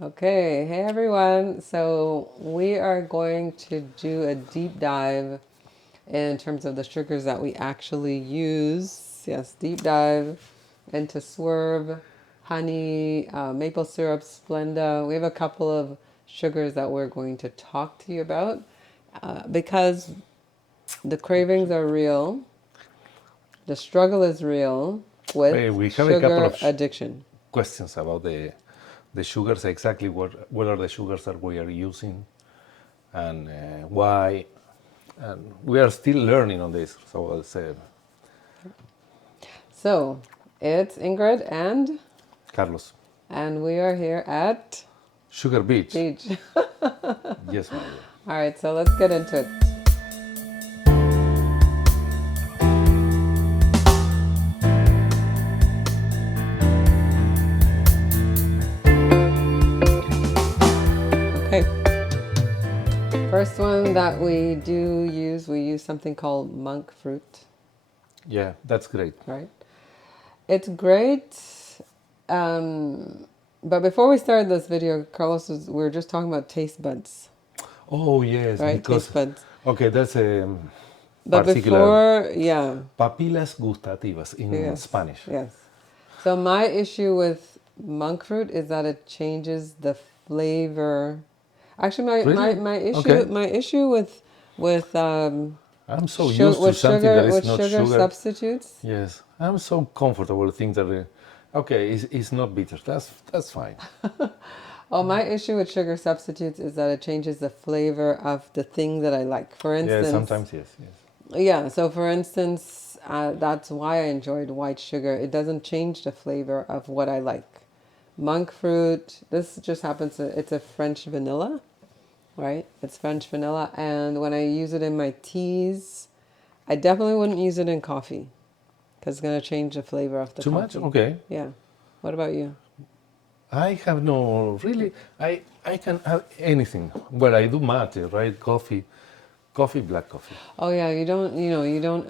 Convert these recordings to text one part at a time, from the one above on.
Okay, hey everyone. So we are going to do a deep dive in terms of the sugars that we actually use. Yes, deep dive into Swerve, honey, maple syrup, Splenda. We have a couple of sugars that we're going to talk to you about because the cravings are real, the struggle is real with We have a couple sugar of addiction. questions about the sugars, exactly what are the sugars that we are using and why. And we are still learning on this. So I'll say, So it's Ingrid Carlos, and we are here at Sugar Beach. Beach. Yes, my dear. All right, so let's get into it. Okay. First one that we use something called monk fruit, Yeah, that's great. right? It's great. But before we started this video, we were just talking about taste buds, Oh, yes, right? because, Taste buds. okay, that's a But particular before, yeah, papillas gustativas in yes, Spanish. yes. So my issue with monk fruit is that it changes the flavor. Actually, Really? my issue Okay. my issue with I'm so used to something that is not sugar sugar. substitutes. Yes, I'm so comfortable think that, okay, it's not bitter. That's fine. Oh, my issue with sugar substitutes is that it changes the flavor of the thing that I like. For Yeah, instance, sometimes yes, yes. yeah. So for instance, that's why I enjoyed white sugar. It doesn't change the flavor of what I like. Monk fruit. This just happens to. It's a French vanilla, right? It's French vanilla, and when I use it in my teas, I definitely wouldn't use it in coffee because it's gonna change the flavor of the Too much? coffee. Okay. Yeah. What about you? I have no really. I can have anything. Well, I do mate, right? Coffee, black coffee, Oh yeah, you don't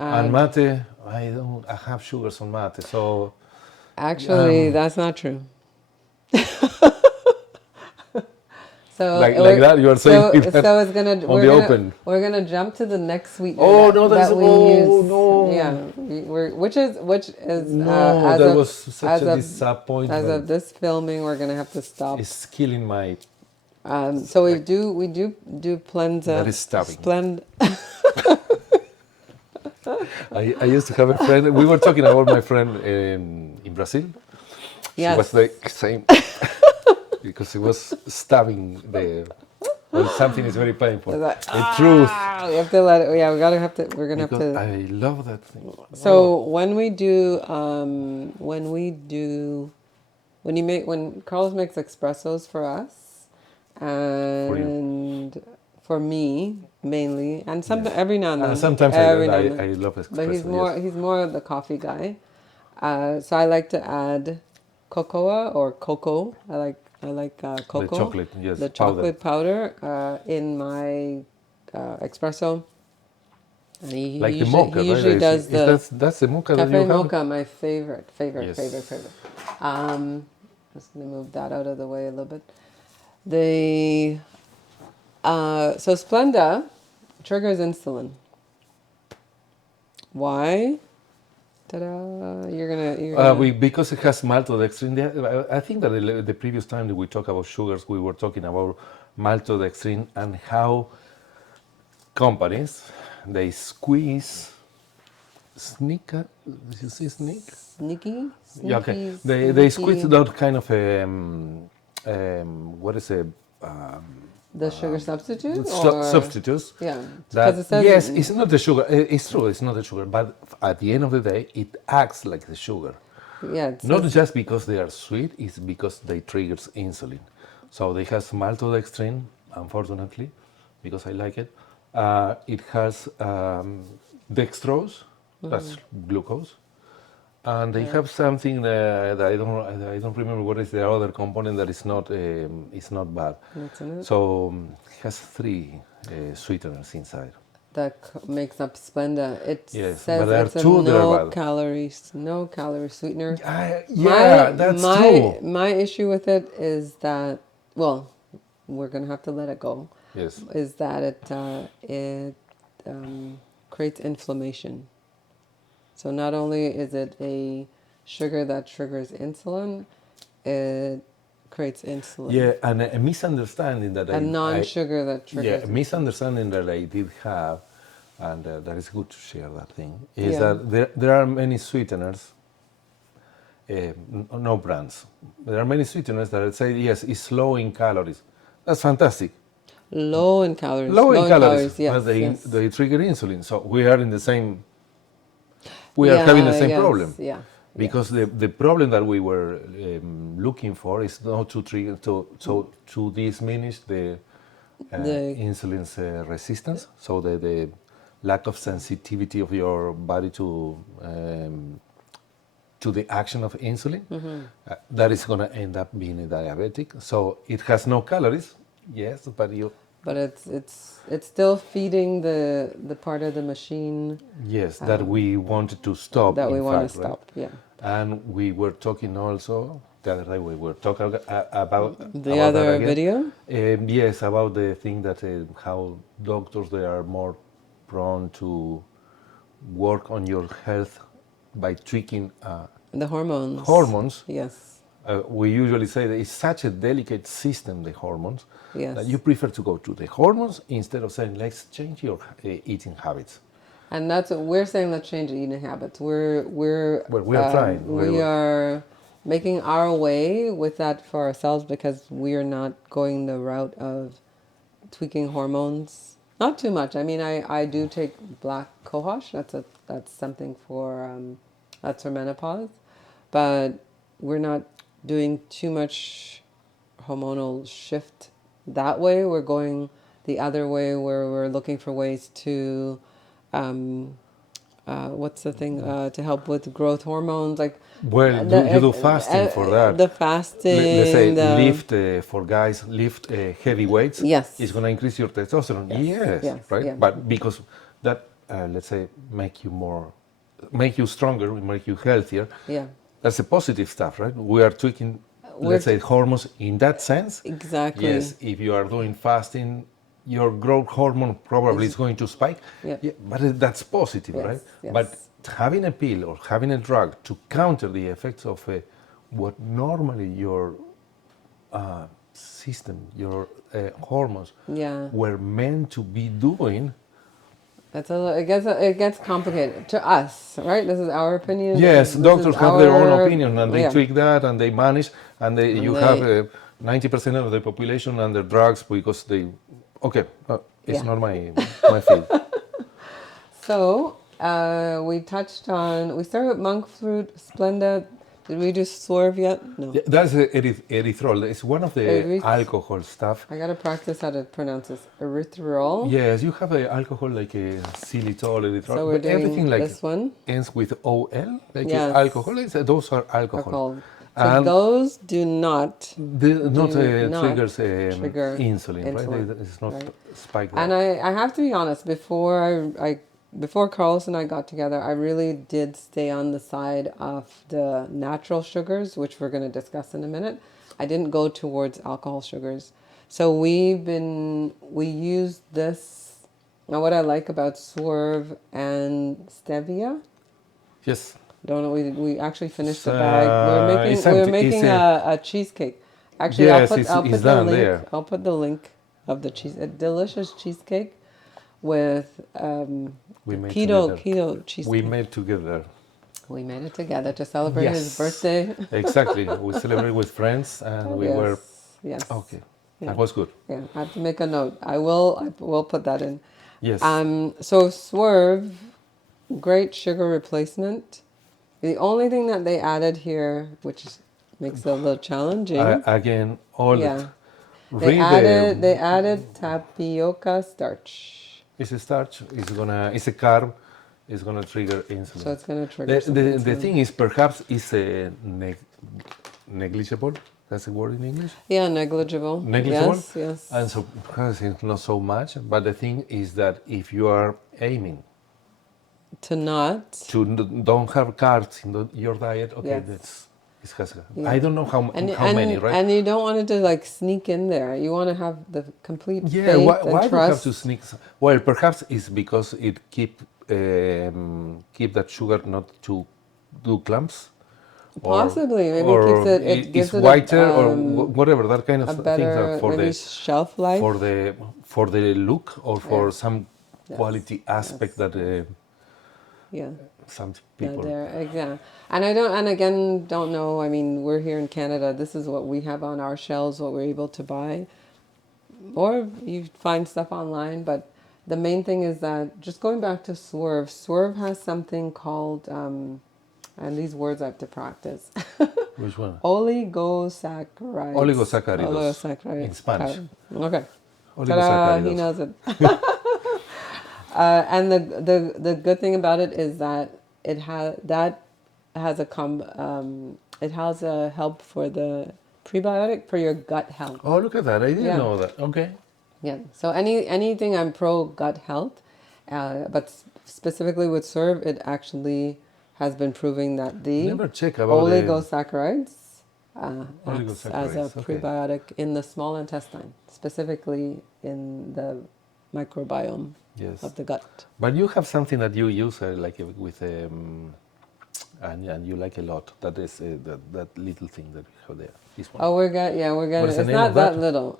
and add. mate. I don't. I have sugars on mate, so Actually, um, that's not true. So like that. You are saying that it's gonna on the open. we're gonna jump to the next sweetener Oh no, that is. that we Oh use. no, Yeah, which is no, that was such as a as of disappointment. this filming, we're gonna have to stop. It's killing my. So Like we do that Plenza is stabbing. Splend. I used to have a friend. We were talking about my friend in Brazil. She was Yes. the same because she was stabbing the when something is very painful. It's like, The truth, we have to let it. Yeah, we're gonna have because to. I love that thing. Oh, So when Carlos makes espressos for us, for you, and for me mainly, and yes. every now and And then, sometimes every now and then, I love but espresso. Yes, he's more of the coffee guy. So I like to add cocoa or cocoa. I like the cocoa, chocolate, yes, the powder, chocolate powder in my espresso. And like the mocha, he right? usually does Is the that's the mocha that you cafe have? mocha, my favorite, favorite, favorite, Yes. favorite. Just gonna move that out of the way a little bit. The so Splenda triggers insulin. Why? Ta-da! You're gonna. Because it has maltodextrin. I think that the previous time that we talked about sugars, we were talking about maltodextrin and how companies they squeeze sneak. Did you say sneak? Sneaky, Yeah, okay. sneaky, They squeeze sneaky. that kind of what is it? The sugar substitute, or Substitutes. yeah, That because it says yes, it's not the sugar. It's true, it's not the sugar, but at the end of the day, it acts like the sugar. yeah, it Not says just because they are sweet, it's because they triggers insulin. So they has maltodextrin, unfortunately, because I like it. It has dextrose, that's glucose, and they have something that I don't remember what is the other component that is not bad. what's in it. So it has three sweeteners inside. That makes up Splenda. It Yes, but says there are it's a two that are bad. no calorie sweetener. Yeah, that's true. My issue with it is that well, we're going to have to let it go, Yes. is that it creates inflammation. So not only is it a sugar that triggers insulin, it creates insulin. Yeah, and a misunderstanding that A non-sugar that triggers a insulin. misunderstanding that I did have, and that is good to share that thing, is Yeah. that there are many sweeteners, no brands. There are many sweeteners that say, yes, it's low in calories. That's fantastic. Low in calories. Low in calories, yes, but yes. they trigger insulin. So we are in the same, we are having the Yeah, same yes, problem. yeah. Because yes. the problem that we were looking for is not to trigger, to diminish the The insulin's resistance, so the lack of sensitivity of your body to the action of insulin, that is going to end up being a diabetic. So it has no calories, yes, but you but it's still feeding the part of the machine yes that we wanted to stop. that we in want fact, to right? stop. Yeah. And we were talking also the other day. We were talking about The about that other again. video. Yes, about the thing that how doctors they are more prone to work on your health by tweaking The hormones. hormones. Yes. We usually say that it's such a delicate system, the hormones, Yes. that you prefer to go to the hormones instead of saying, let's change your eating habits. And that's what we're saying. Let's change eating habits. Well, we are trying. We are making our way with that for ourselves because we are not going the route of tweaking hormones. Not too much. I mean, I do take black cohosh. That's something for that's for menopause, but we're not doing too much hormonal shift that way. We're going the other way where we're looking for ways to what's the thing to help with growth hormones, like Well, you do fasting for that. the fasting. Let's say the, lift for guys, lift heavy weights. Yes. It's going to increase your testosterone. Yes, yes, right. yeah. But because that, let's say, make you stronger, make you healthier. Yeah. That's a positive stuff, right? We are tweaking, let's say, hormones in that sense. Exactly. Yes. If you are doing fasting, your growth hormone probably is going to spike. Yeah. Yeah, but that's positive, Yes, right? yes. But having a pill or having a drug to counter the effects of what normally your system, your hormones Yeah. were meant to be doing. It gets complicated to us, right? This is our opinion. Yes, This doctors is have their own our- opinion and they yeah. tweak that and they manage and you they- have 90% of the population under drugs because they. Okay, it's Yeah. not my field. So we touched on. We started with monk fruit, Splenda. Did we do swerve yet? No. Yeah, that's erythrol. It's one of the alcohol stuff. I gotta practice how to pronounce this. Erythrol. Yes, you have alcohol like xylitol, erythrol, So we're but doing everything like this one. ends with ol, like Yes. alcohol. Those are Are alcohol. called. So And those do not. not not triggers trigger insulin, right? insulin, It's not right. spiked. And I have to be honest. Before Carlos and I got together, I really did stay on the side of the natural sugars, which we're going to discuss in a minute. I didn't go towards alcohol sugars. So we use this. Now, what I like about Swerve and Stevia, Yes. don't know, we actually finished the So, bag. it's We were empty. making It's a cheesecake. Actually, Yes, I'll put it's the done link. there. I'll put the link of the a delicious cheesecake with We made keto together. cheesecake. We made together. We made it together to celebrate his Yes. birthday. Exactly. We celebrated with friends and we were. Yes. Okay. Yeah. That was good. Yeah, I have to make a note. I will put that in. Yes. So Swerve, great sugar replacement. The only thing that they added here, which makes it a little challenging. Again, all Yeah. read They added tapioca starch. it's a starch. It's a carb. It's gonna trigger insulin. So it's going to trigger The thing is, perhaps it's negligible. That's a word in English. Yeah, negligible. Negligible. Yes, yes. And so perhaps it's not so much. But the thing is that if you are aiming To not. to don't have carbs in your diet, okay, Yes. It has, Yeah. I don't know how And many, right? and you don't want it to like sneak in there. You want to have the complete Yeah, faith and why do you have to trust. sneak? Well, perhaps it's because it keep that sugar not to do clumps, or Possibly, maybe it keeps it. It it's gives it whiter, or whatever that kind of a things are better maybe shelf life. for the look or Yeah. for some Yes. quality aspect Yes. that Yeah. some Yeah, people. there, exactly. And I don't, and again, don't know. I mean, we're here in Canada. This is what we have on our shelves, what we're able to buy. Or you find stuff online. But the main thing is that just going back to Swerve, Swerve has something called, and these words I have to practice, Which one? oligosaccharides. Oligosaccharidos in Spanish. Okay. Ta-da, he Oligosaccharidos. knows it. And the good thing about it is that it has a help for the prebiotic for your gut health. Oh, look at that! I didn't Yeah. know that. Okay. Yeah. So anything I'm pro gut health, but specifically with Serve, it actually has been proving that the Never check about the oligosaccharides acts as a oligosaccharides. Okay. prebiotic in the small intestine, specifically in the microbiome Yes. of the gut. But you have something that you use like with and you like a lot. That is that little thing that we have there. This one. Oh, we're What getting. is the It's name not of that that? little.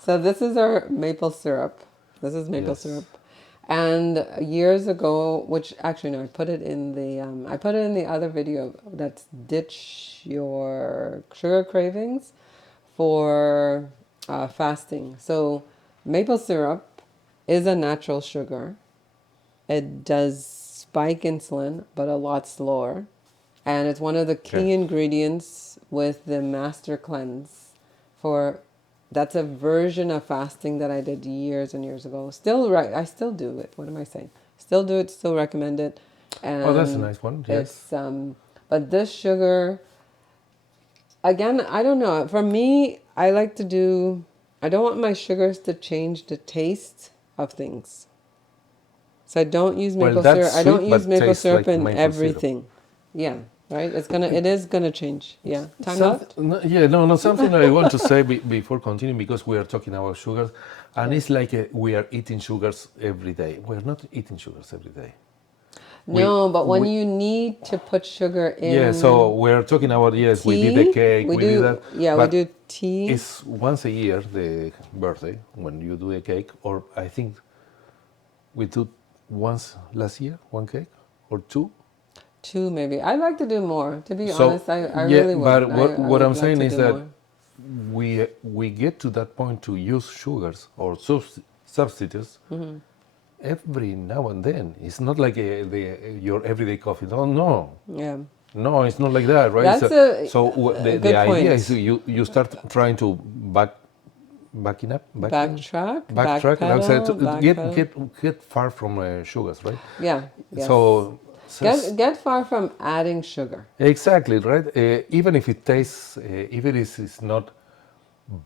So this is our maple syrup. This is maple Yes. syrup. And years ago, which actually no, I put it in the other video. That's ditch your sugar cravings for fasting. So maple syrup is a natural sugar. It does spike insulin, but a lot slower. And it's one of the key Okay. ingredients with the master cleanse for that's a version of fasting that I did years and years ago. I still do it. What am I saying? Still do it, still recommend it. Oh, that's a And nice one. Yes. it's but this sugar again, I don't know. For me, I don't want my sugars to change the taste of things. So I don't use Well, maple that's syrup. I don't sweet, use but maple tastes syrup like in maple syrup. everything. Yeah, right. It is gonna change. Yeah, time out. No, something I want to say before continuing, because we are talking about sugars, and Okay. it's like we are eating sugars every day. We're not eating sugars every day. No, but when We you need to put sugar Yeah, so in we're talking about, yes, we did the tea, cake, we we did do. that, Yeah, we but do tea. it's once a year the birthday when you do a cake, or I think we did once last year, one cake or two. Two maybe. I'd like to do more. To be So honest, I yeah, really would. but I what would I'm like saying to is do that more. we get to that point to use sugars or substitutes every now and then. It's not like your everyday coffee. No, no, Yeah, no, it's not like that, right? that's a The good idea is point. you start trying to Backtrack, backtrack, and outside to backpedal, backpedal. get far from sugars, right? Yeah, yes. So, Get far from adding sugar. exactly, right. Even if it tastes, even if it's not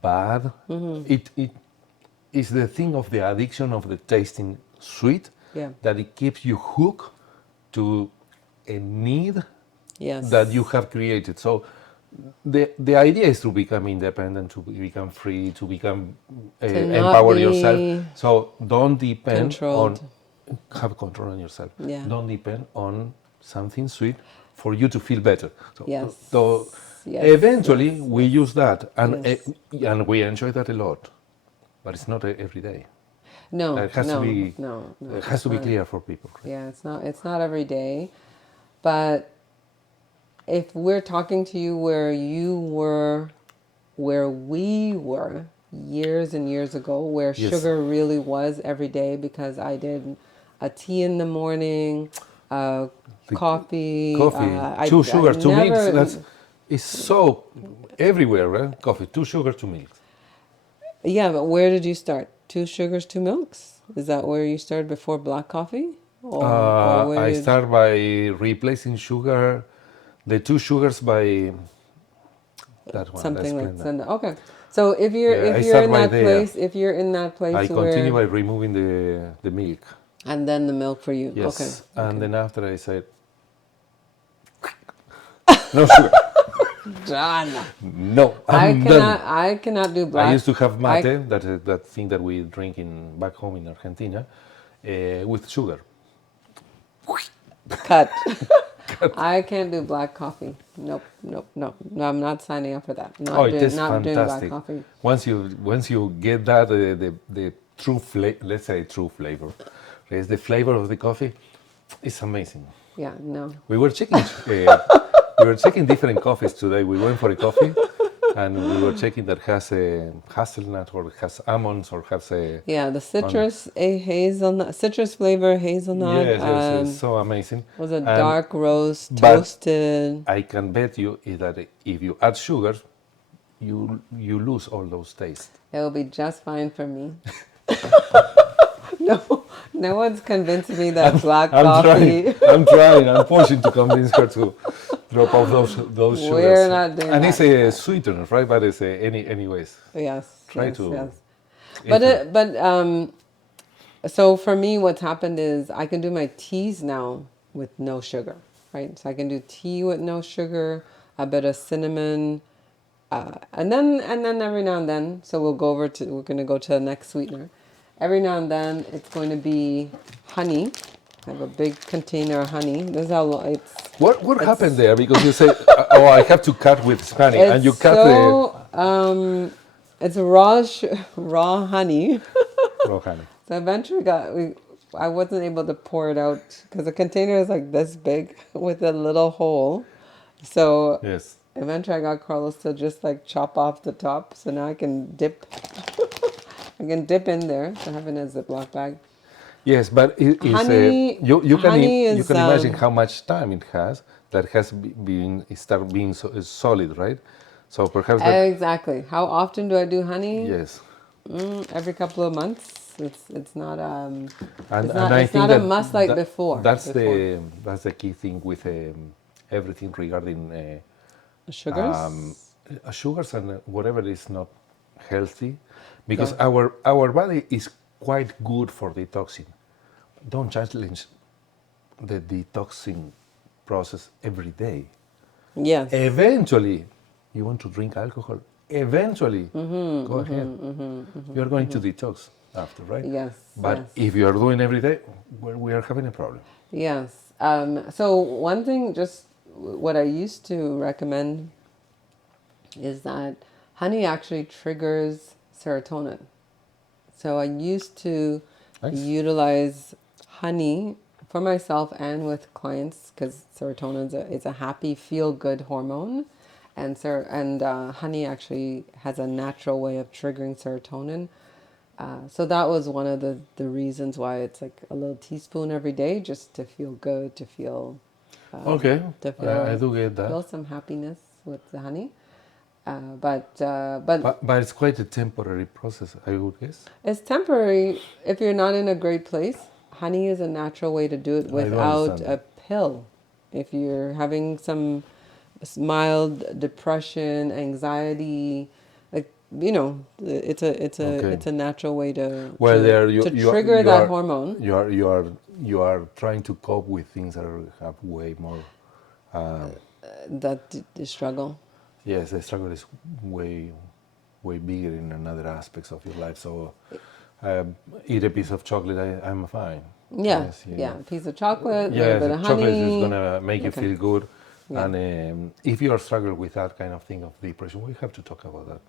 bad, it is the thing of the addiction of the tasting sweet Yeah. that it keeps you hooked to a need that you Yes. have created. So the idea is to become independent, to become free, to become To not empower yourself. be So don't depend on controlled. have control on yourself. Yeah. Don't depend on something sweet for you to feel better. So Yes. Yes. eventually Yes. we Yes. use that, Yes. and we enjoy that a lot, but it's not every day. No, It has to no, be no, no. it has It's to be not. clear for people. Right? Yeah, it's not every day. But if we're talking to you where we were years and years ago, where Yes. sugar really was every day because I did a tea in the morning, The coffee. coffee, two I sugar, two milks. That's never. it's so everywhere, right? Coffee, two sugar, two milks. Yeah, but where did you start? Two sugars, two milks? Is that where you started before black coffee? Or where I did start by replacing sugar, the two sugars by that one. Let's something like blend that. Sunday? Okay. So Yeah, if I you're start in by that there. place, if you're in that I place continue by where removing the milk. and then the milk for you. Yes, Okay. and Okay. then after I said, No sugar. Done. No, I I'm done. cannot do I black. used to have I mate, that thing that we drink in back home in Argentina, with sugar. cut. I can't do black coffee. Nope, nope, nope. No, I'm not signing up for that. Oh, it tastes Not doing black fantastic. coffee. Once you get that the true flavor, let's say true flavor, is the flavor of the coffee. It's amazing. Yeah, no. We were checking different coffees today. We went for a coffee, and we were checking that has a hazelnut or has almonds or has a Yeah, the on. citrus, a hazelnut, citrus flavor hazelnut. Yes, yes, it's so amazing. Was a And dark roast but toasted. I can bet you is that if you add sugar, you lose all those tastes. It will be just fine for me. No, no one's convinced me that black I'm trying. coffee. I'm trying. I'm pushing to convince her to drop off those We're sugars. not doing And that. it's a sweetener, right? But it's anyways. Yes, Try yes, to. yes. If you, So for me, what's happened is I can do my teas now with no sugar, right? So I can do tea with no sugar, a bit of cinnamon, and then every now and then. So we're gonna go to the next sweetener. Every now and then, it's going to be honey. I have a big container of honey. This is how what happened it's there? Because you say, oh, I have to cut with honey, and it's you cut the so it's raw honey. raw honey. So eventually I wasn't able to pour it out because the container is like this big with a little hole. So Yes. eventually I got Carlos to just like chop off the top. So now I can dip. I can dip in there. So I have it in a Ziploc bag. Yes, but Honey, you can imagine how much time it has that has been start being solid, right? So perhaps that exactly. How often do I do honey? yes, Every couple of months. It's not and I it's think not a that, must like that before. that's Before the key thing with everything regarding sugars. sugars and whatever is not healthy, because Yeah. our body is quite good for detoxing. Don't challenge the detoxing process every day. Yes. Eventually, you want to drink alcohol. Eventually, go ahead. You're going to detox after, right? Yes. But Yes. if you are doing every day, we are having a problem. Yes. So one thing, just what I used to recommend is that honey actually triggers serotonin. So I used to Nice. utilize honey for myself and with clients because serotonin is a happy, feel good hormone, and honey actually has a natural way of triggering serotonin. So that was one of the reasons why it's like a little teaspoon every day, just to feel good, Okay, to I do get that. feel some happiness with the honey. But But it's quite a temporary process, I would guess. it's temporary if you're not in a great place. Honey is a natural way to do it I do without understand a that. pill. If you're having some mild depression, anxiety, like Okay. it's a natural way Well, there you to you are trigger you that are hormone. you are trying to cope with things that have way more. The struggle. Yes, the struggle is way bigger in another aspects of your life. So, eat a piece of chocolate, I'm fine. Yeah, Yes, yeah. A piece of chocolate, a little yes, bit of chocolate is honey. gonna make you Okay. feel good. Yeah. And if you are struggling with that kind of thing of depression, we have to talk about that.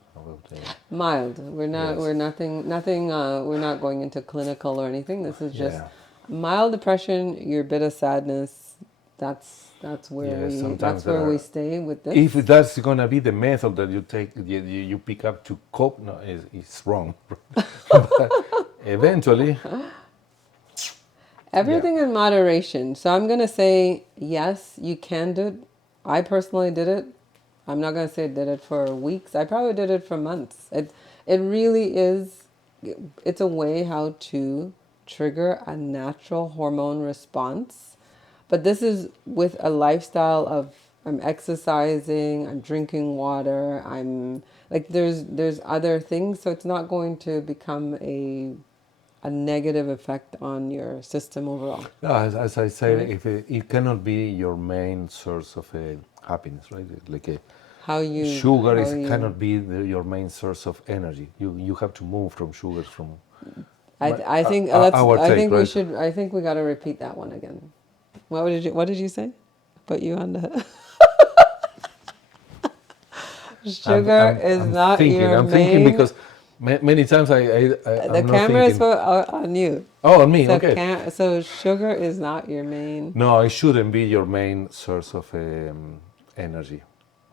Mild. We're not. Yes, We're nothing. Nothing. We're not going into clinical or anything. This is just yeah, mild depression. Your bit of sadness. That's where yes. we. Sometimes That's there where we are. stay with If this. that's gonna be the method that you take, you pick up to cope, no, it's wrong. But eventually, yeah. Everything in moderation. So I'm gonna say yes, you can do it. I personally did it. I'm not gonna say I did it for weeks. I probably did it for months. It really is. It's a way how to trigger a natural hormone response. But this is with a lifestyle of I'm exercising, I'm drinking water, I'm like there's other things, so it's not going to become a negative effect on your system overall. No, as I said, Right. if it cannot be your main source of happiness, right? Like sugar How is you cannot be your main source of energy. You have to move from sugars from I think our I take, think we right? should I think we got to repeat that one again. What did you say? Put you on the sugar is not your I'm thinking main. because many times The I'm not camera is thinking. on you. Oh, on me, So okay. so sugar is not your main. No, it shouldn't be your main source of energy.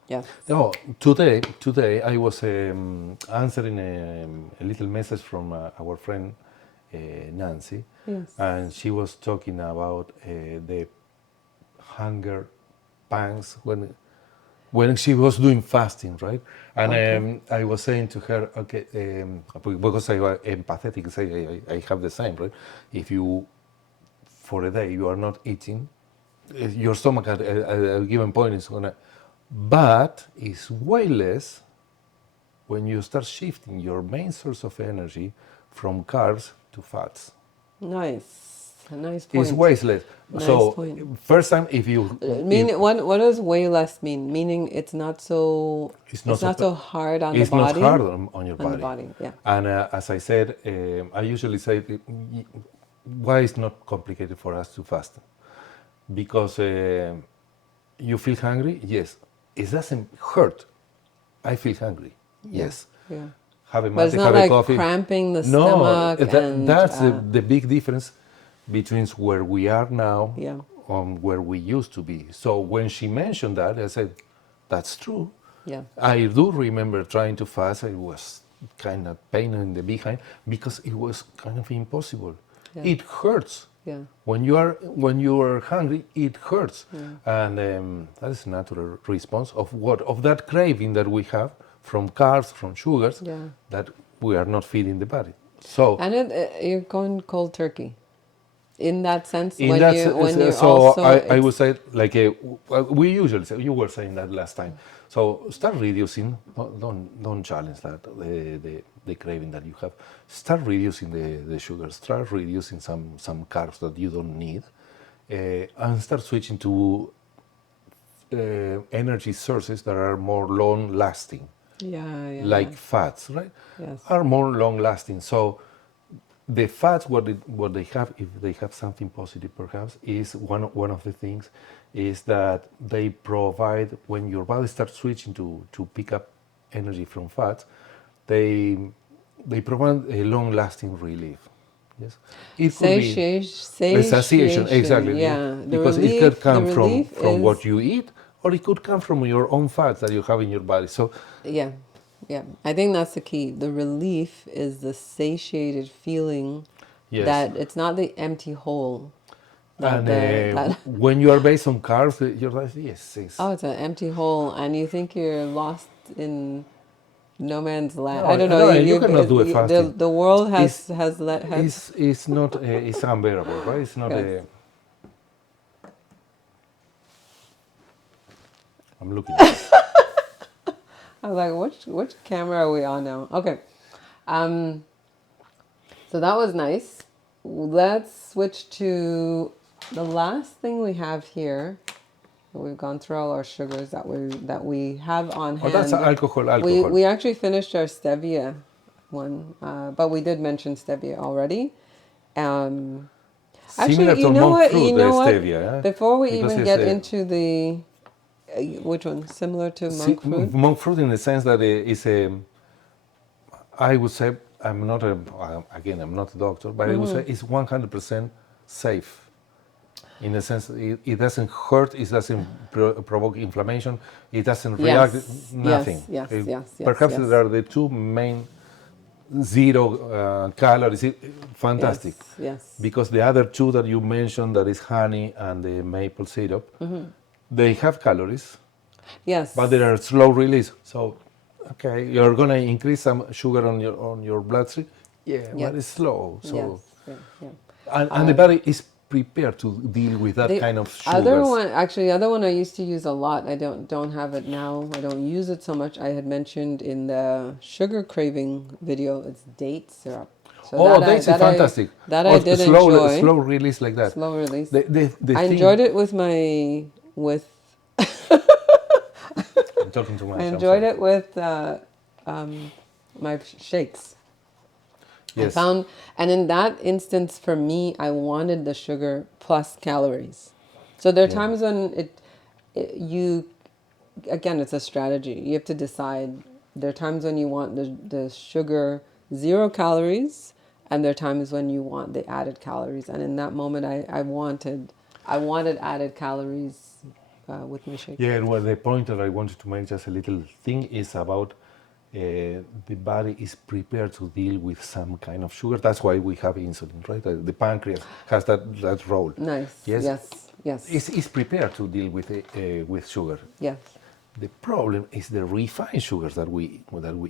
Yes. No, today I was answering a little message from our friend Nancy, Yes. and she was talking about the hunger pangs when she was doing fasting, right? And Okay. I was saying to her, okay, because I was empathetic, say I have the same, right? If you for a day you are not eating, your stomach at a given point is gonna, but it's way less when you start shifting your main source of energy from carbs to fats. Nice. A nice It's point. way less. Nice So point. first time, if you if What does way less mean? Meaning it's not it's so not so hard on the it's not hard body. on your On the body. body, yeah. And as I said, I usually say, why it's not complicated for us to fast? Because you feel hungry, yes. It doesn't hurt. I feel hungry, Yeah. yes. Yeah. Have a But it's mate, not have a like coffee. cramping the No, stomach and that's the big difference between where we are now yeah. and where we used to be. So when she mentioned that, I said, that's true. Yeah. I do remember trying to fast. It was kind of pain in the behind because it was kind of impossible. Yeah. It hurts. Yeah. When you are hungry, it hurts, Yeah. and that is a natural response of that craving that we have from carbs, from sugars, Yeah. that we are not feeding the body. So And you're going cold turkey. In that sense, in that when you're so also I would say like we usually say, you were saying that last time. So start reducing. Don't challenge that the craving that you have. Start reducing the sugar. Start reducing some carbs that you don't need, and start switching to energy sources that are more long lasting, yeah, yeah, like yeah. fats, right? Yes. Are more long lasting. So the fats, what they have, if they have something positive, perhaps, is one of the things, is that they provide, when your body starts switching to pick up energy from fats, they provide a long-lasting relief. Yes, it could be a satiation, Satiation. exactly, Yeah. because it could The come relief from what is you eat, or it could come from your own fats that you have in your body. So yeah. Yeah. I think that's the key. The relief is the satiated feeling yes. that it's not the empty hole that And the that when you are based on carbs, you're like, yes, oh, it's an empty hole and you think you're lost in no man's land. I no, don't know. no, you cannot do a fasting. The world It's has let has it's not it's unbearable, right? It's not yes. a. I'm looking at it. I was like, which camera are we on now? Okay. Um, so that was nice. Let's switch to the last thing we have here. We've gone through all our sugars that we have on Oh, that's hand. alcohol. We actually finished our stevia one, but we did mention stevia already. Um, Similar Actually, to monk fruit, You the know what? stevia, yeah? Before we Because even it's get a into the which one? Similar to monk fruit? monk fruit in the sense that it's a. I would say I'm not a again I'm not a doctor, but I would say it's 100% safe. In the sense, it doesn't hurt, it doesn't provoke inflammation, it doesn't react, Yes, nothing. yes, yes, yes, yes, Perhaps yes, there are the two main zero calories, yes, fantastic. yes, Because the other two that you mentioned, that is honey and the maple syrup, they have calories, but they yes, are slow release. So, okay, you're gonna increase some sugar on your bloodstream, yeah, but it's yes, slow. yes, So yeah, yeah. and the body is prepared to deal with that The kind of other sugars. one, actually, the other one I used to use a lot. I don't have it now. I don't use it so much. I had mentioned in the sugar craving video. It's date syrup. So Oh, that's fantastic. that Oh, I did enjoy. slow release like that. Slow release. The I thing. enjoyed it with my with. I'm talking too I much. I'm enjoyed sorry. it with my shakes. I Yes. found, and in that instance, for me, I wanted the sugar plus calories. So there are Yeah. times when you, again, it's a strategy. You have to decide. There are times when you want the sugar 0 calories, and there are times when you want the added calories. And in that moment, I wanted added calories with my shake. Yeah, well, the point that I wanted to make, just a little thing, is about the body is prepared to deal with some kind of sugar. That's why we have insulin, right? The pancreas has that role. Nice. Yes, Yes. Yes. it's prepared to deal with sugar. Yes. The problem is the refined sugars that we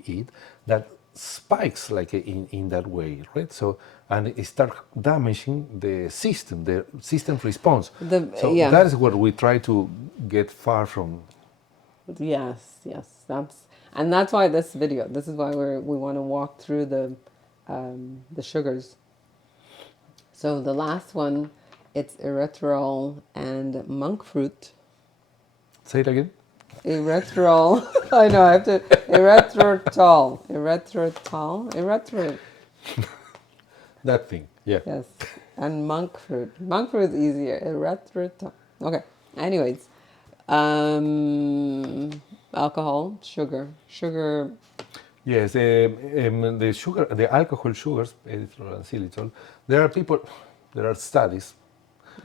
eat that spikes like in that way, right? So and it start damaging the system response. So Yeah. that is what we try to get far from. Yes, yes, that's why this video. This is why we want to walk through the sugars. So the last one, it's erythritol and monk fruit. Say it again. Erythritol. I know I have to erythritol. That thing. Yeah. Yes, and monk fruit. Monk fruit is easier. Erythritol. Okay. Anyways, alcohol, sugar. Yes, the sugar, the alcohol sugars, erythritol and xylitol. There are studies,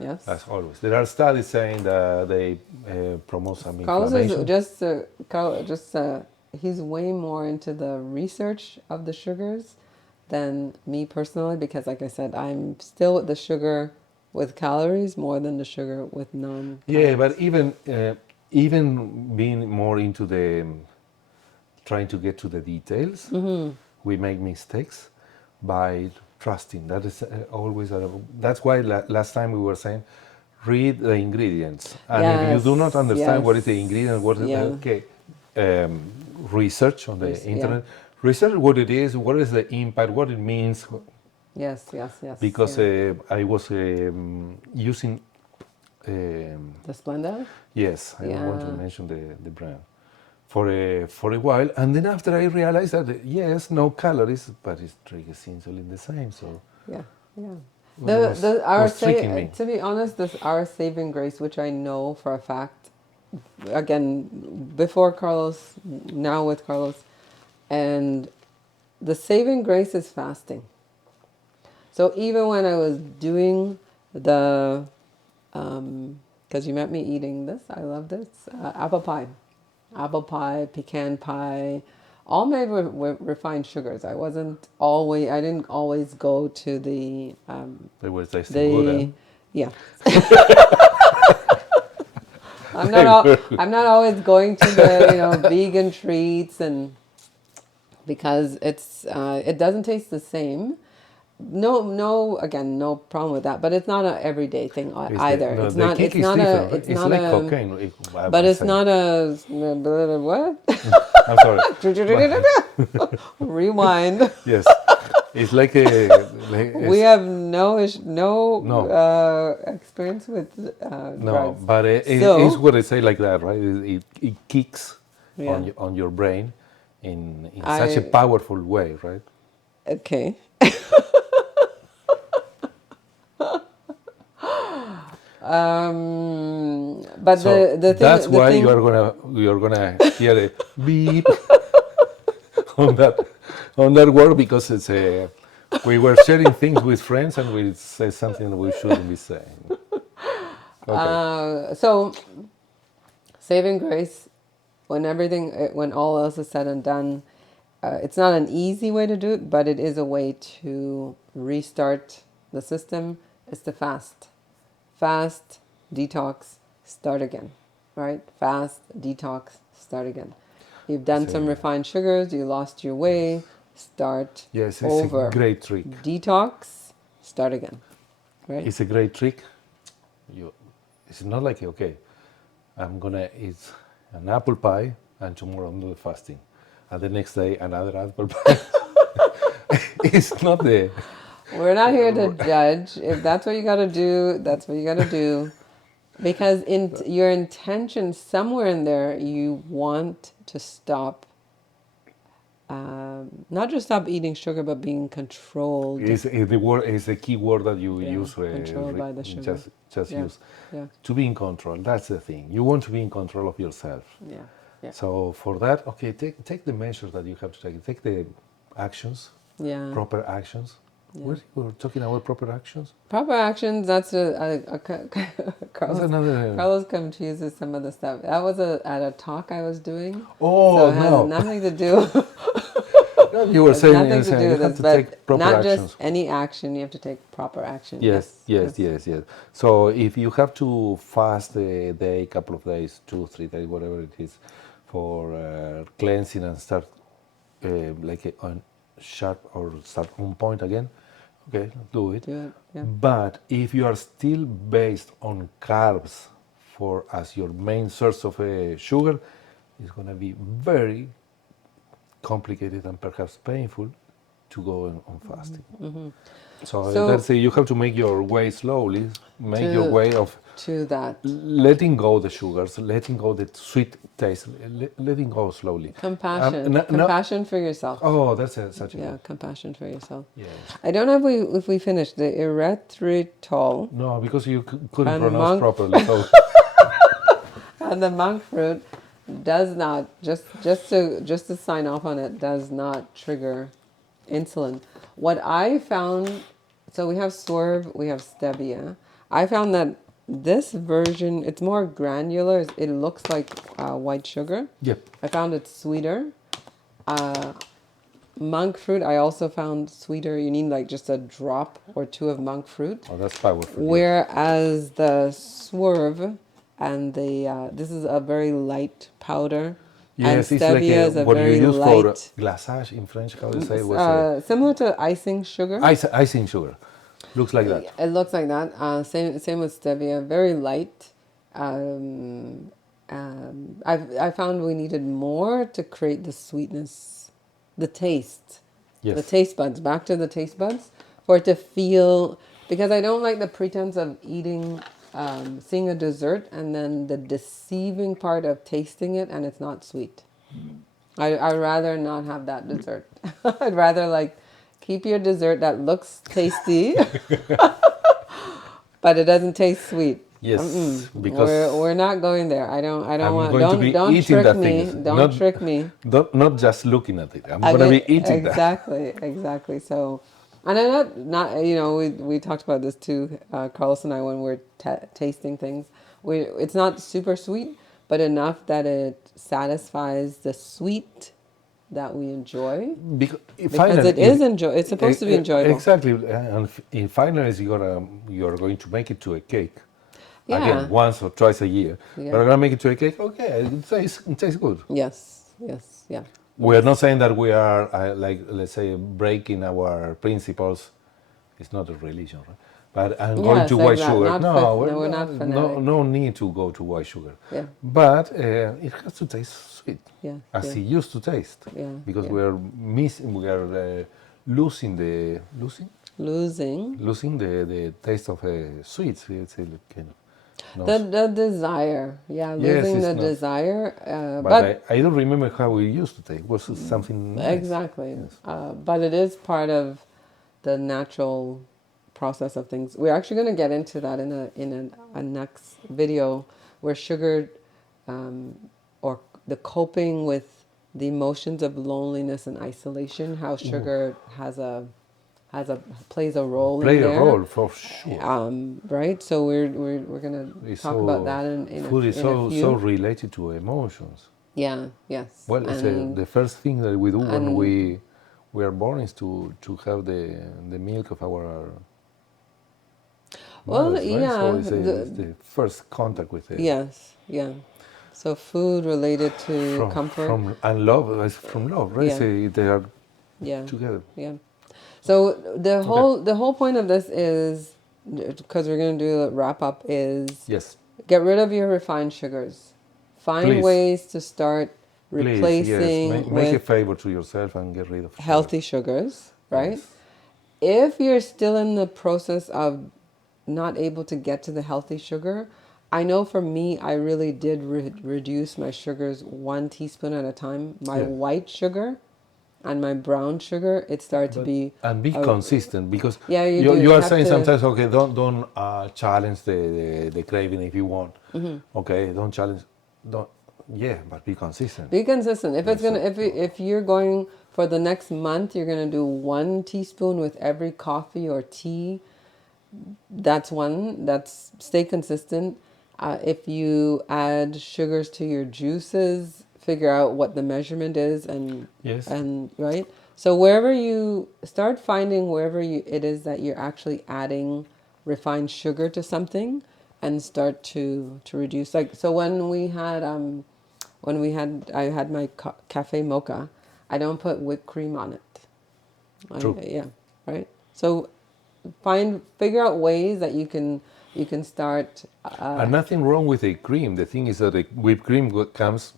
as Yes. always. There are studies saying that they promote some Carlos is inflammation. he's way more into the research of the sugars than me personally because, like I said, I'm still with the sugar with calories more than the sugar with Yeah, non-calories. but even being more into the trying to get to the details, we make mistakes by trusting. That is always that's why last time we were saying read the ingredients, and if you do not Yes, understand what is the ingredient, yes, what is yeah, okay, um, research on the yeah, internet, research what it is, what is the impact, what it means, yes, yes, yes, because yeah. I was using. The Splenda, Yes, I don't want to yeah, mention the brand for a while, and then after I realized that yes, no calories, but it triggers insulin the same. So yeah, yeah. well, it was tricking me. To be honest, this our saving grace, which I know for a fact, again, before Carlos, now with Carlos, and the saving grace is fasting. So even when I was doing the, because you met me eating this, I love this apple pie, pecan pie, all made with refined sugars. I didn't always go to They were tasting good, the, yeah. huh? I'm not always going to the vegan treats and because it doesn't taste the same. No, again, no problem with that. But it's not a everyday thing It's either. no, the kick is different, right? It's like cocaine. I But would it's say. not a what? I'm sorry, but Rewind. yes, it's like a We have no no, experience with no, drugs. but it's So what I say like that, right? It kicks yeah, on your brain in such a I powerful way, right? okay. But So that's the why thing, you're gonna hear a beep on that word because it's a we were sharing things with friends and we say something that we shouldn't be saying. Okay. so saving grace, when all else is said and done, it's not an easy way to do it, but it is a way to restart the system. Is to fast, detox, start again, right? Fast, detox, start again. You've done It's some a refined sugars, you lost your way, start yes, it's a over. great trick. Detox, start again, right? It's a great trick. You, it's not like okay, I'm gonna eat an apple pie and tomorrow I'm doing fasting, and the next day another apple pie. It's not the We're not here to judge. If that's what you got to do, that's what you got to do. Because in your intention somewhere in there, you want to stop, not just stop eating sugar, but being controlled. is the word is the key word that you Yeah, use. controlled by the sugar. Just Yeah, use yeah, to be in control. That's the thing. You want to be in control of yourself. yeah, yeah, So for that, okay, take the measures that you have to take. Take the actions, yeah, proper actions. yeah. We're talking about proper actions. Proper actions. That's That's Carlos. another. Carlos confuses some of the stuff. That was at a talk I was doing, so Oh it has no! nothing to do. No, you were Has saying, nothing to do you with have this, to but take proper not just actions. any action. You have to take proper action. Yes, Yes, yes, yes. yes, yes. So if you have to fast a day, couple of days, 2, 3 days, whatever it is, for cleansing and start like on sharp or start on point again, okay, do it. Do it. Yeah. But if you are still based on carbs for as your main source of sugar, it's gonna be very complicated and perhaps painful to go on fasting. So So that's it. You have to make your way slowly, make your to way of to that letting go the sugars, letting go the sweet taste, letting go slowly. compassion, No, compassion for yourself. oh, that's such a Yeah, good. compassion for yourself. Yes. I don't know if we finished the erythritol No, because you couldn't and pronounce monk properly. So and the monk fruit does not just to sign off on it does not trigger insulin. What I found, so we have swerve, we have stevia. I found that this version it's more granular. It looks like white sugar. yep. I found it sweeter. Monk fruit, I also found sweeter. You need like just a drop or two of monk fruit. Oh, that's powerful. Yes. Whereas the swerve and the this is a very light powder, and Yes, it's like stevia is a what you very use for light, glaçage in French. How do you say it was a similar to icing sugar. icing sugar. Looks like that. It looks like that. Same with stevia, very light. I found we needed more to create the sweetness, the taste, the Yes. taste buds. Back to the taste buds for it to feel, because I don't like the pretense of eating, seeing a dessert and then the deceiving part of tasting it and it's not sweet. I'd rather not have that dessert. I'd rather like keep your dessert that looks tasty, but it doesn't taste sweet. Yes, because We're not going there. I don't I'm want going to be don't eating trick that me. thing. Don't trick me. Not just looking at it. I'm gonna be eating that. Exactly. So, and I'm not you know we talked about this too, Carlos and I, when we're tasting things. It's not super sweet, but enough that it satisfies the sweet that we enjoy, Because because it is enjoy. It's supposed to be enjoyable. exactly, and in finally, you're going to make it to a cake. Yeah. Again, once or twice a year. Yeah. But I'm gonna make it to a cake. Okay, it tastes good. Yes. Yeah. We are not saying that we are like, let's say, breaking our principles. It's not a religion, right? But I'm going Yes, to white exactly. sugar. Not No, we're not fanatic. no need to go to white sugar. Yeah. But it has to taste sweet, Yeah. as Yeah. it used to taste. Yeah, Because yeah. we are losing Losing the taste of sweets. It's a kind of, no. the desire. Yeah, Yes, losing it's the not. desire. But I don't remember how it used to taste. It was something nice. Exactly. Yes. But it is part of the natural process of things. We're actually going to get into that in a next video, where sugar, or the coping with the emotions of loneliness and isolation, how sugar plays a role Play in a there. role for sure. Right. So we're gonna It's talk about that in food is in a few. so related to emotions. Yeah. Yes. Well, it's And the first thing that we do when and we are born is to have the milk of our well, mothers, right? yeah. So it's the first contact with the Yes. Yeah. So food related to from comfort. from and love, it's from love, right? Yeah. So they are Yeah. together. Yeah. So the whole point of this is, because we're going to do a wrap up, is Yes. get rid of your refined sugars. Find Please. ways to start Please, yes, replacing make a with favor to yourself and get rid of sugar. healthy sugars, right? Yes. If you're still in the process of not able to get to the healthy sugar, I know for me, I really did reduce my sugars 1 teaspoon at a time. My Yeah. white sugar and my brown sugar, it started to But be and be a, consistent because yeah, you you, do. you You are have saying to, sometimes, okay, don't challenge the craving if you want. Okay, don't challenge, don't, yeah, but be consistent. be consistent. If it's Yes, gonna, if you're going for the next month, you're gonna do 1 teaspoon with every coffee or tea. That's one. That's stay consistent. If you add sugars to your juices, figure out what the measurement is, Yes, and right. So wherever you start finding wherever it is that you're actually adding refined sugar to something, and start to reduce. Like so when we had I had my cafe mocha, I don't put whipped cream on it. true. Yeah, right. So figure out ways that you can start And nothing wrong with a cream. The thing is that the whipped cream comes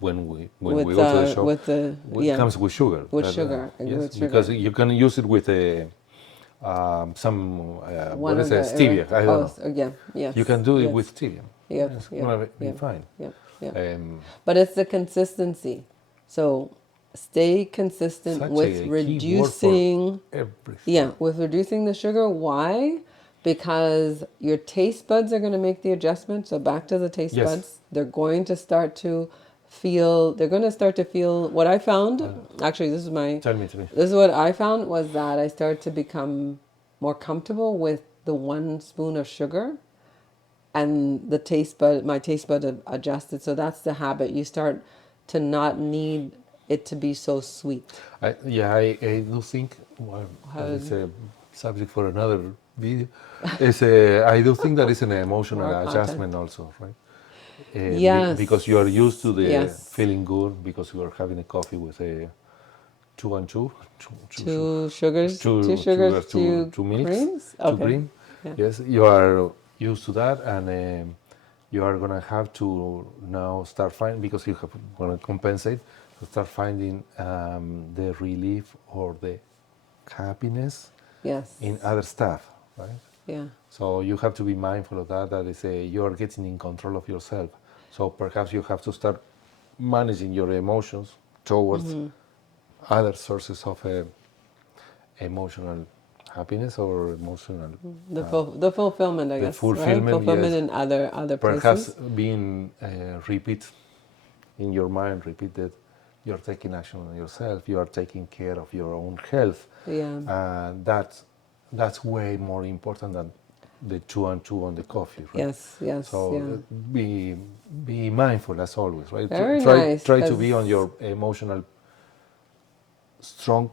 when we go to the shop. with the It yeah comes with sugar. with sugar Yes, with because sugar. you can use it with some One what is of it, the stevia. I don't know. yeah, yes, You can do it yes, with stevia. yep, It's yep, gonna be yep, fine. yep, yep. Um, But it's the consistency. So stay consistent Such with a key word for reducing. everything. Yeah, with reducing the sugar. Why? Because your taste buds are going to make the adjustment. So back to the taste Yes. buds. They're going to start to feel what I found. Actually, Tell me, tell me. this is what I found was that I started to become more comfortable with the 1 spoon of sugar, and my taste bud adjusted. So that's the habit. You start to not need it to be so sweet. I do think, well, that How is a subject for another video. I do think that is an emotional more content. adjustment also, right? Because you are used to Yes. the Yes. feeling good because you are having a coffee with a two and two, Two sugars, two two sugars, sugars, two two milks, creams. two Okay. cream. Yeah. Yes, you are used to that, and you are gonna have to now start finding because you have gonna compensate to start finding the relief or the happiness Yes. in other stuff, right? Yeah. So you have to be mindful of that. That is, you are getting in control of yourself. So perhaps you have to start managing your emotions towards other sources of emotional happiness or emotional The fulfillment, I the guess, right? fulfillment. Fulfillment Yes, in other perhaps places. being repeat in your mind, repeat that you're taking action on yourself. You are taking care of your own health. Yeah. That's way more important than the two and two on the coffee, right? Yes. Yes. So Yeah. be mindful as always, right? Very nice. Try to 'Cause be on your emotional strong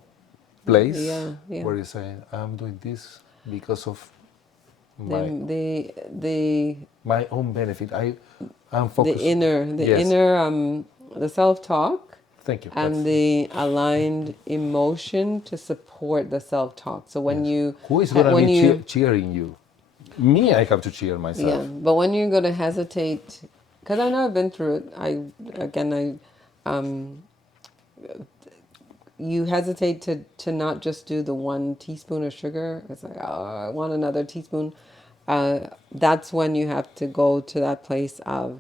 place yeah. Yeah. where you say, I'm doing this because of The my the the my own benefit. I'm the focused. Yes, inner the self-talk thank you. That's and the aligned emotion to support the self-talk. So when yes. you Who is gonna when be you cheering you? Me, I have to cheer yeah, myself. but when you're going to hesitate, because I know I've been through it. You hesitate to not just do the 1 teaspoon of sugar. It's like, oh, I want another teaspoon. That's when you have to go to that place of,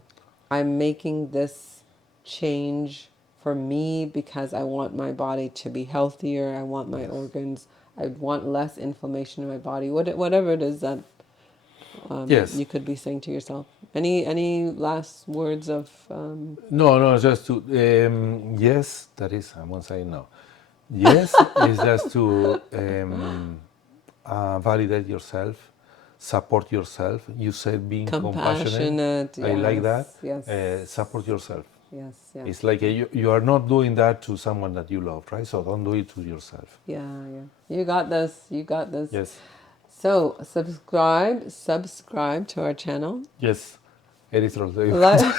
I'm making this change for me because I want my body to be healthier. I want my Yes. organs. I want less inflammation in my body. Whatever it is that Yes. you could be saying to yourself. Any last words of No, just to yes. That is, I won't say no. Yes is just to validate yourself, support yourself. You said being compassionate. compassionate? I like that. Yes, yes, Support yourself. yes, yes. It's like you are not doing that to someone that you love, right? So don't do it to yourself. Yeah, yeah. You got this. You got this. Yes, So subscribe to our channel. yes. Erythral. Like,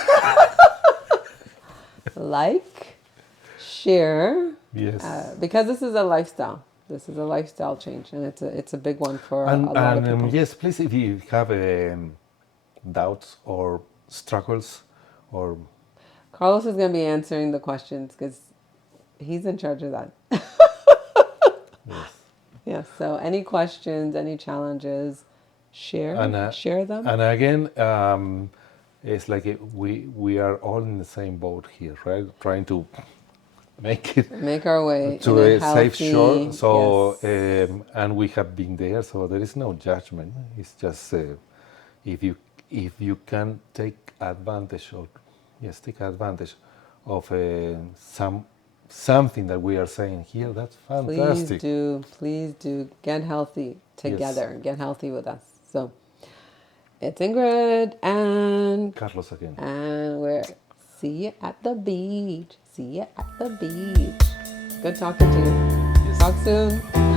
like, share, Yes. because this is a lifestyle. This is a lifestyle change, and it's a big one for a lot of people. Yes, please, if you have doubts or struggles or Carlos is going to be answering the questions because he's in charge of that. Yes. Yes. So any questions, any challenges, share them. And again, it's like we are all in the same boat here, right? Trying to make it Make our way in to a a safe shore. healthy, So, yes. and we have been there, so there is no judgment. It's just if you can take advantage of, yes, take advantage of something that we are saying here. That's fantastic. Please do get healthy Yes, together. Get healthy with us. So it's Ingrid Carlos again. and we're see you at the beach. See you at the beach. Good talking to you. Yes. Talk soon.